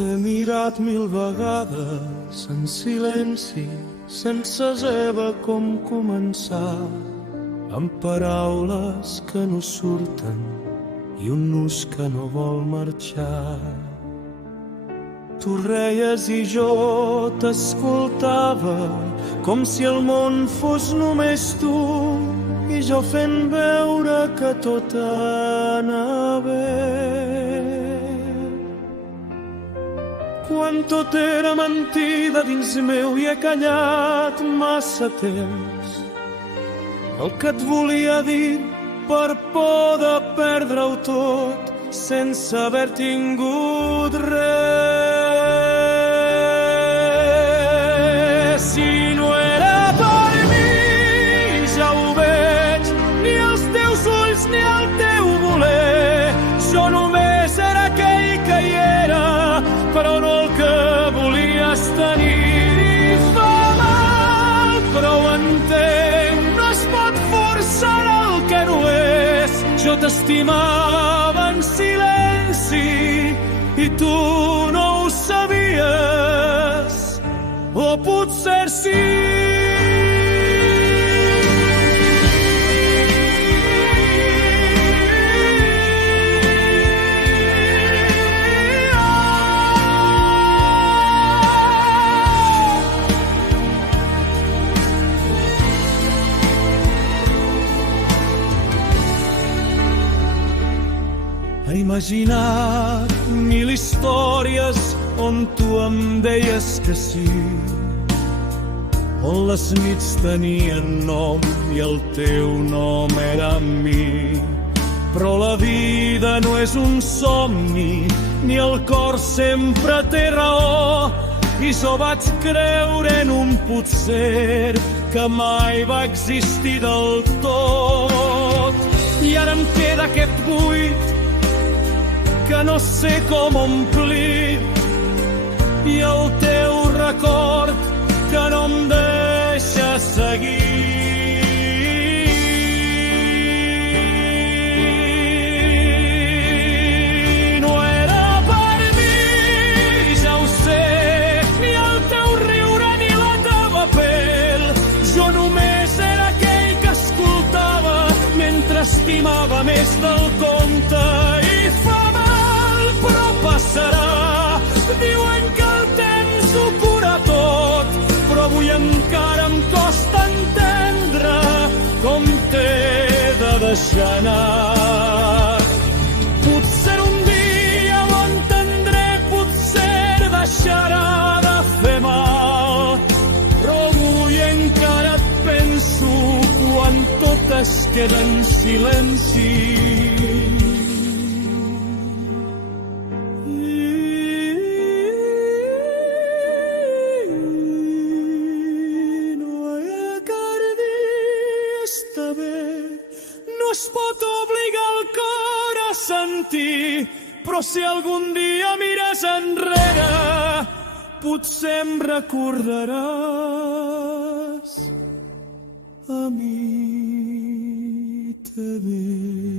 T'he mirat mil vegades en silenci, sense saber com començar, amb paraules que no surten i un nus que no vol marxar. Tu reies i jo t'escoltava, com si el món fos només tu, i jo fent veure que tot anava bé. Quan tot era mentida dins meu i he callat massa temps el que et volia dir per por de perdre-ho tot sense haver tingut res. Si no era per mi, ja ho veig, ni els teus ulls ni el teu voler. Jo només era aquell que hi era, però no el que volies tenir. I fa mal, però ho entenc, no es pot forçar el que no és. Jo t'estimava en silenci i tu no ho sabies, o potser sí. He imaginat mil històries on tu em deies que sí, on les nits tenien nom i el teu nom era amb mi. Però la vida no és un somni, ni el cor sempre té raó, i jo vaig creure en un potser que mai va existir del tot. I ara em queda aquest buit que no sé com omplir, i el teu record que no em deixa seguir. No era per mi, ja ho sé, ni el teu riure ni la teva pell. Jo només era aquell que escoltava mentre estimava més del compte. I fa però passarà, diuen que el temps ho cura tot, però avui encara em costa entendre com t'he de deixar anar. Potser un dia ho entendré, potser deixarà de fer mal, però avui encara et penso quan tot es queda en silenci. No es pot obligar el cor a sentir, però si algun dia mires enrere, potser em recordaràs a mi també.